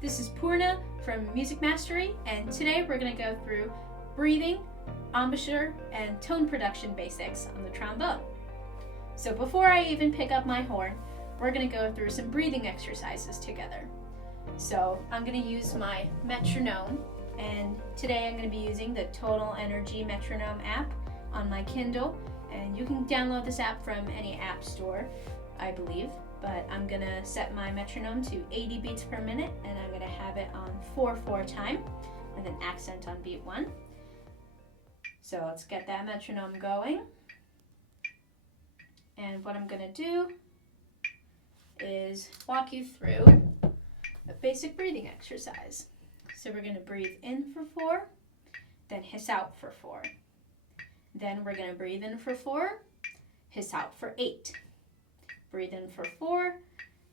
This is Purna from Music Mastery, and today we're going to go through breathing, embouchure, and tone production basics on the trombone. So before I even pick up my horn, we're going to go through some breathing exercises together. So I'm going to use my metronome, and today I'm going to be using the Total Energy Metronome app on my Kindle, and you can download this app from any app store, I believe. But I'm going to set my metronome to 80 beats per minute, and I'm going to have it on 4/4 time, and then accent on beat 1. So let's get that metronome going. And what I'm going to do is walk you through a basic breathing exercise. So we're going to breathe in for 4, then hiss out for 4. Then we're going to breathe in for 4, hiss out for 8. Breathe in for 4,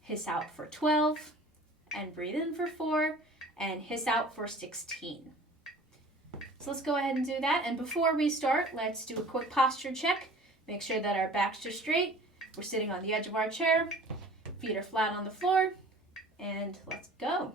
hiss out for 12, and breathe in for 4, and hiss out for 16. So let's go ahead and do that. And before we start, let's do a quick posture check. Make sure that our backs are straight. We're sitting on the edge of our chair. Feet are flat on the floor. And let's go.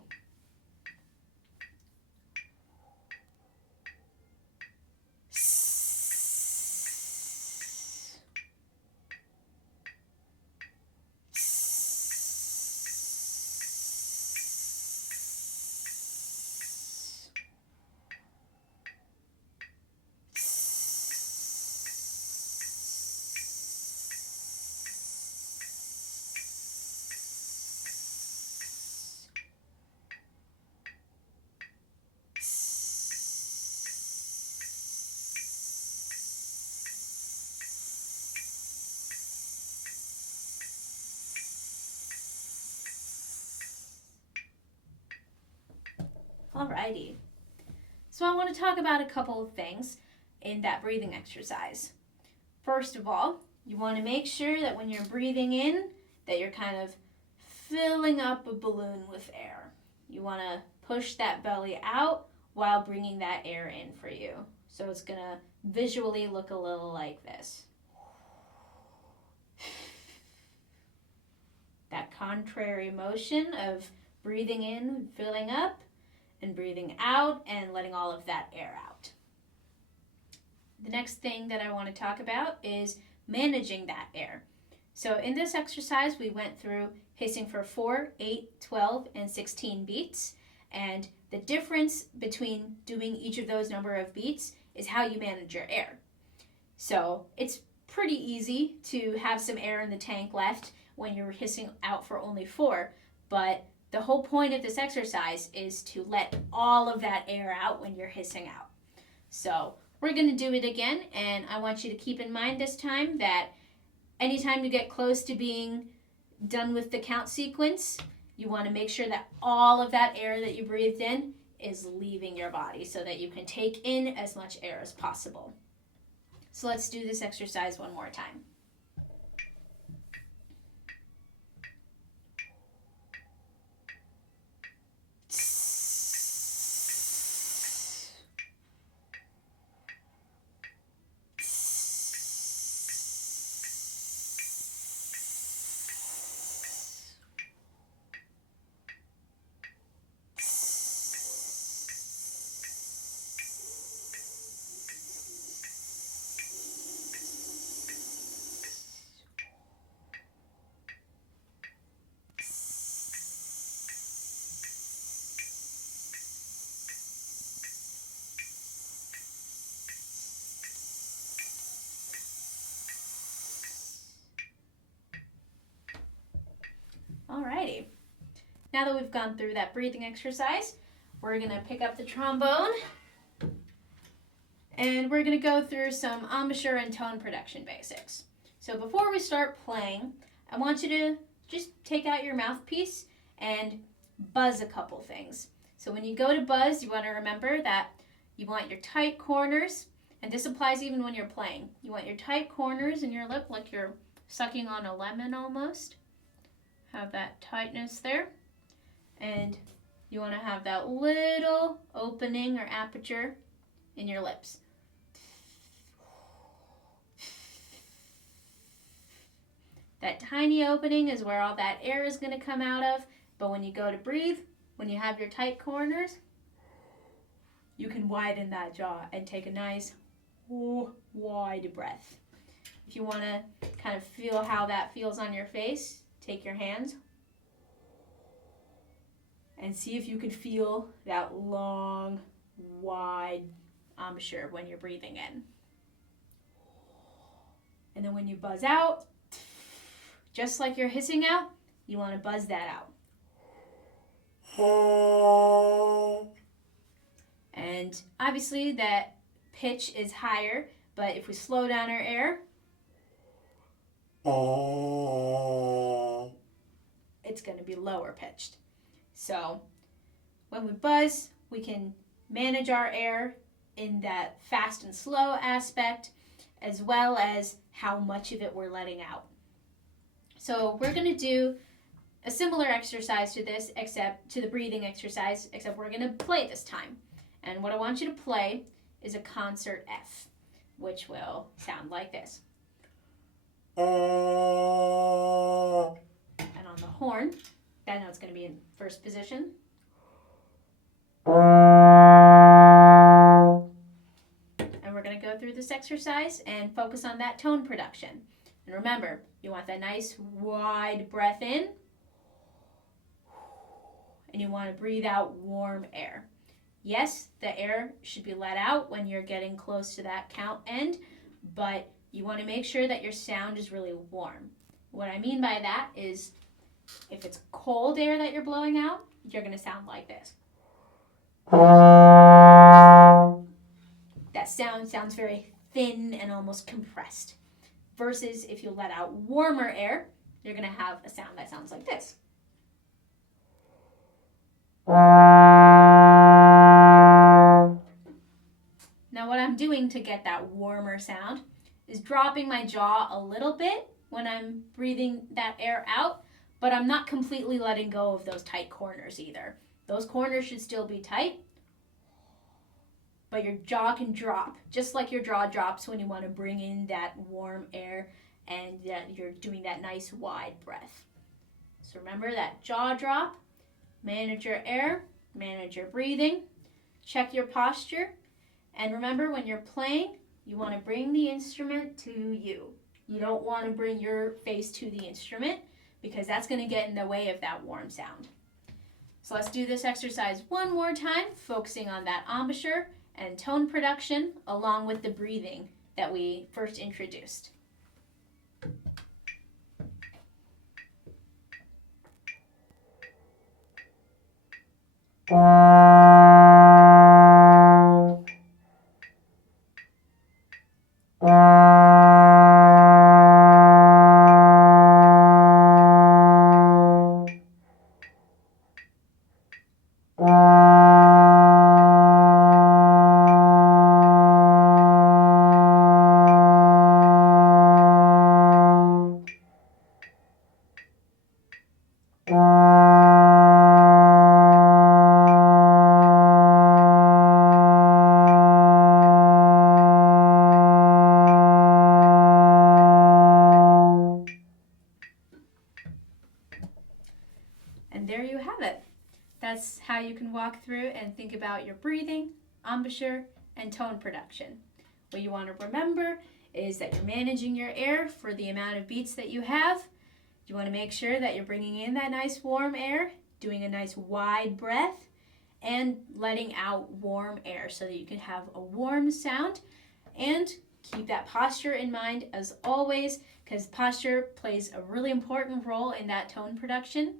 Alrighty, so I want to talk about a couple of things in that breathing exercise. First of all, you want to make sure that when you're breathing in, that you're kind of filling up a balloon with air. You want to push that belly out while bringing that air in for you. So it's going to visually look a little like this. That contrary motion of breathing in, filling up, and breathing out and letting all of that air out. The next thing that I want to talk about is managing that air. So in this exercise, we went through hissing for 4, 8, 12, and 16 beats. And the difference between doing each of those number of beats is how you manage your air. So it's pretty easy to have some air in the tank left when you're hissing out for only 4, but the whole point of this exercise is to let all of that air out when you're hissing out. So we're going to do it again, and I want you to keep in mind this time that anytime you get close to being done with the count sequence, you want to make sure that all of that air that you breathed in is leaving your body so that you can take in as much air as possible. So let's do this exercise one more time. Alrighty, now that we've gone through that breathing exercise, we're going to pick up the trombone and we're going to go through some embouchure and tone production basics. So before we start playing, I want you to just take out your mouthpiece and buzz a couple things. So when you go to buzz, you want to remember that you want your tight corners, and this applies even when you're playing. You want your tight corners in your lip like you're sucking on a lemon almost. Have that tightness there, and you want to have that little opening or aperture in your lips. That tiny opening is where all that air is going to come out of, but when you go to breathe, when you have your tight corners, you can widen that jaw and take a nice wide breath. If you want to kind of feel how that feels on your face, take your hands and see if you can feel that long, wide embouchure when you're breathing in. And then when you buzz out, just like you're hissing out, you want to buzz that out. And obviously that pitch is higher, but if we slow down our air, it's going to be lower pitched. So when we buzz, we can manage our air in that fast and slow aspect, as well as how much of it we're letting out. So we're going to do a similar exercise to this, except to the breathing exercise, except we're going to play this time. And what I want you to play is a concert F, which will sound like this. And on the horn, that note's going to be in first position. And we're going to go through this exercise and focus on that tone production. And remember, you want that nice wide breath in, and you want to breathe out warm air. Yes, the air should be let out when you're getting close to that count end, but you want to make sure that your sound is really warm. What I mean by that is if it's cold air that you're blowing out, you're going to sound like this. That sound sounds very thin and almost compressed. Versus if you let out warmer air, you're going to have a sound that sounds like this. Now what I'm doing to get that warmer sound is dropping my jaw a little bit when I'm breathing that air out, but I'm not completely letting go of those tight corners either. Those corners should still be tight, but your jaw can drop, just like your jaw drops when you want to bring in that warm air and that you're doing that nice wide breath. So remember that jaw drop, manage your air, manage your breathing, check your posture, and remember when you're playing, you want to bring the instrument to you. You don't want to bring your face to the instrument because that's going to get in the way of that warm sound. So let's do this exercise one more time, focusing on that embouchure and tone production along with the breathing that we first introduced. And there you have it. That's how you can walk through and think about your breathing, embouchure, and tone production. What you want to remember is that you're managing your air for the amount of beats that you have. You want to make sure that you're bringing in that nice warm air, doing a nice wide breath, and letting out warm air so that you can have a warm sound. And keep that posture in mind as always, because posture plays a really important role in that tone production.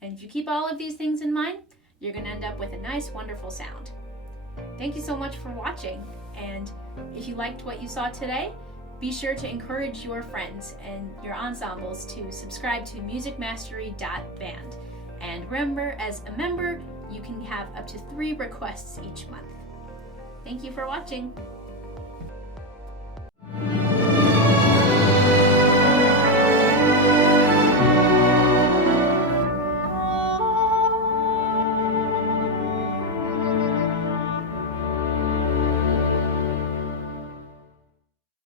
And if you keep all of these things in mind, you're going to end up with a nice, wonderful sound. Thank you so much for watching. And if you liked what you saw today, be sure to encourage your friends and your ensembles to subscribe to MusicMastery.band. And remember, as a member, you can have up to 3 requests each month. Thank you for watching.